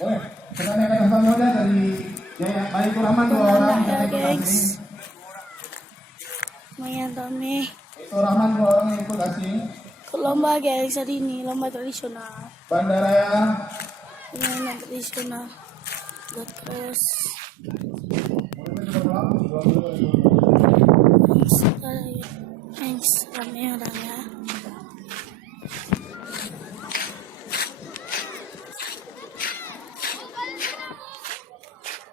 Boleh. Kita naikkan Asmanoda dari Jaya Baitur Rahman 2 orang. Ya guys. Lumayan rame. Baitur Rahman 2 orang yang ikut asing. Lomba guys hari ini, lomba tradisional. Bandaraya. Permainan tradisional. Terus. Guys, rame orangnya.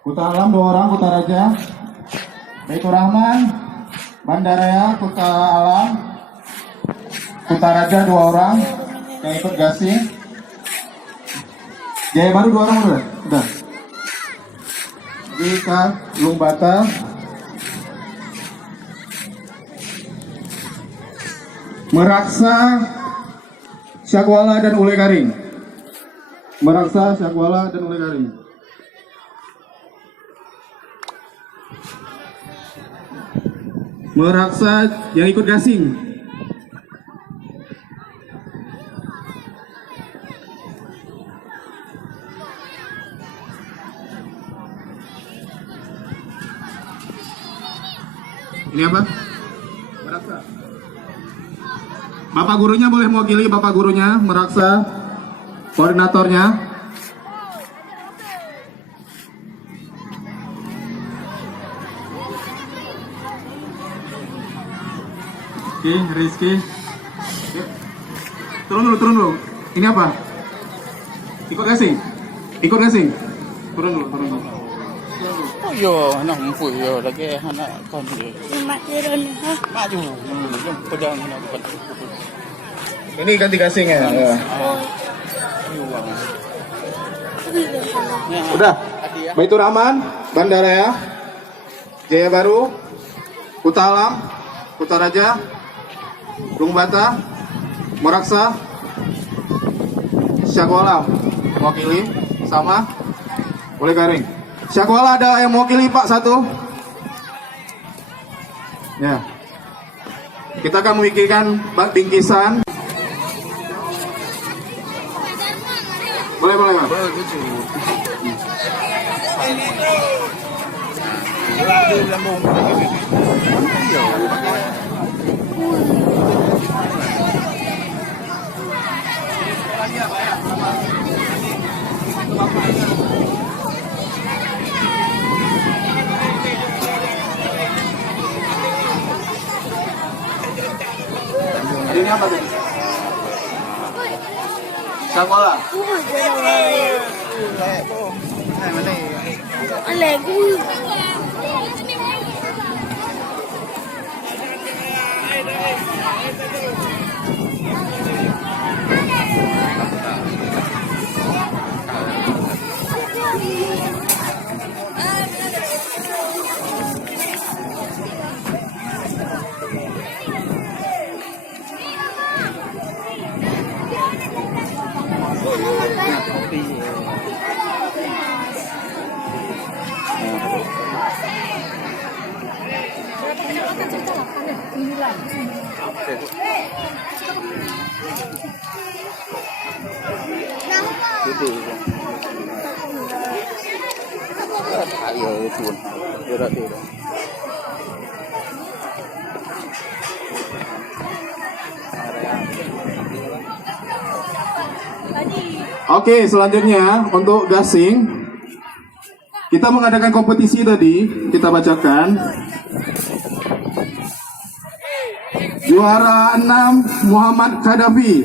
Kuta Alam 2 orang, Kuta Raja. Baitur Rahman, Bandaraya, Kuta Alam, Kuta Raja 2 orang yang ikut gasing. Jaya Baru 2 orang udah. Jika Lumbata. Meraksa, Syakwala dan Ule Garing. Meraksa, Syakwala dan Ule Garing. Meraksa yang ikut gasing. Ini apa? Meraksa. Bapak gurunya boleh mewakili bapak gurunya, Meraksa. Koordinatornya. Oke, Rizky. Turun dulu. Ini apa? Ikut gasing? Turun dulu. Oh yo, anak empuk yo lagi anak kon dia. Mak turun ha. Maju, jom pedang nak buat. Ini ganti gasing ya? Ya. Udah. Baitur Rahman, Bandaraya, Jaya Baru, Kuta Alam, Kuta Raja, Lumbata, Meraksa, Syakwala mewakili sama Ule Garing. Syakwala ada yang mewakili Pak satu. Ya. Kita akan memikirkan bingkisan. Boleh. Ini apa tuh? Syakwala. Alegu. Oke, selanjutnya untuk gasing kita mengadakan kompetisi tadi, kita bacakan. Juara 6 Muhammad Khadafi.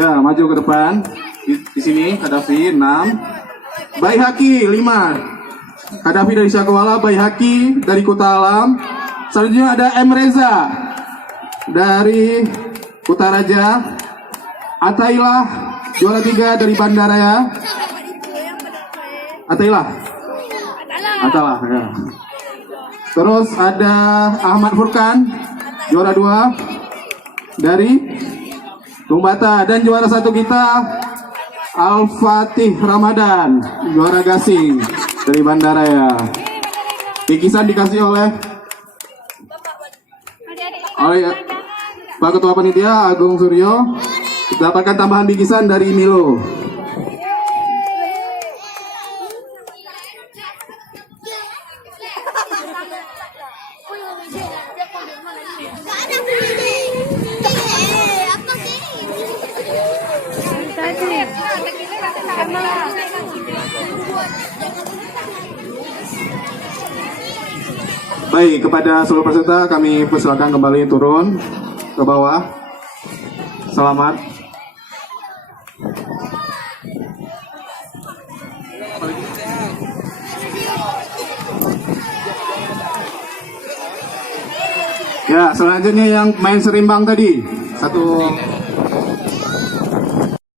Ya, maju ke depan. Di sini Khadafi 6. Baihaqi 5. Khadafi dari Syakwala, Baihaqi dari Kuta Alam. Selanjutnya ada M Reza dari Kuta Raja. Atailah juara 3 dari Bandaraya. Atailah ya. Terus ada Ahmad Furkan juara 2 dari Lumbata, dan juara 1 kita Al-Fatih Ramadan juara gasing dari Bandaraya. Bingkisan dikasih oleh Pak Ketua Panitia Agung Suryo. Dapatkan tambahan bingkisan dari Milo. Baik, kepada seluruh peserta kami persilakan kembali turun ke bawah. Selamat. Ya, selanjutnya yang main serimbang tadi. Satu